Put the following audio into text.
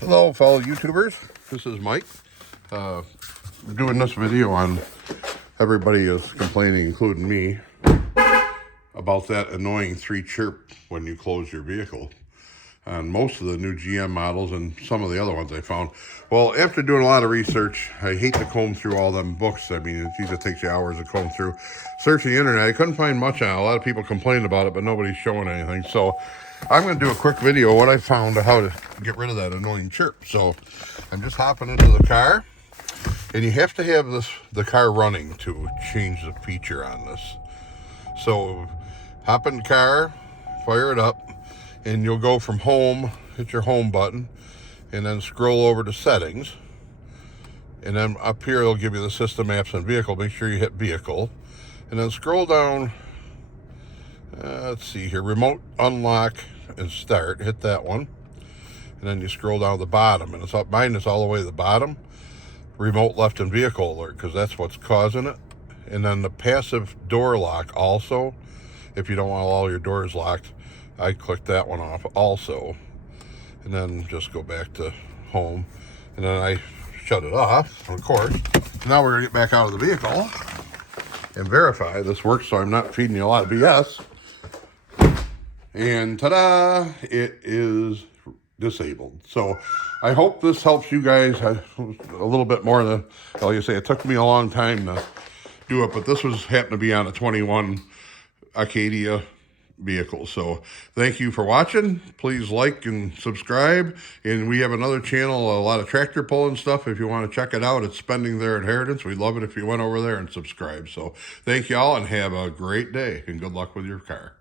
Hello fellow YouTubers, this is Mike. Doing this video on everybody is complaining, including me, about that annoying 3 chirp when you close your vehicle on most of the new GM models and some of the other ones I found. Well, after doing a lot of research, I hate to comb through all them books. I mean, it usually takes you hours to comb through. Searching the internet, I couldn't find much on it. A lot of people complained about it, but nobody's showing anything. So I'm going to do a quick video of what I found of how to get rid of that annoying chirp. So I'm just hopping into the car, and you have to have the car running to change the feature on this. So hop in the car, fire it up, and you'll go from home, hit your home button, and then scroll over to settings. And then up here, it'll give you the system, apps, and vehicle. Make sure you hit vehicle. And then scroll down, let's see here, remote unlock and start. Hit that one. And then you scroll down to the bottom, and it's up, mine is all the way to the bottom. Remote left and vehicle alert, because that's what's causing it. And then the passive door lock also, if you don't want all your doors locked, I click that one off also, and then just go back to home, and then I shut it off, of course. Now we're gonna get back out of the vehicle and verify this works, so I'm not feeding you a lot of BS. And ta-da, it is disabled. So I hope this helps you guys a little bit more than, like I say, it took me a long time to do it, but this happened to be on a 21 Acadia vehicle. So thank you for watching. Please like and subscribe, and we have another channel, a lot of tractor pulling stuff. If you want to check it out, it's Spending Their Inheritance. We'd love it if you went over there and subscribe. So thank y'all, and have a great day, and good luck with your car.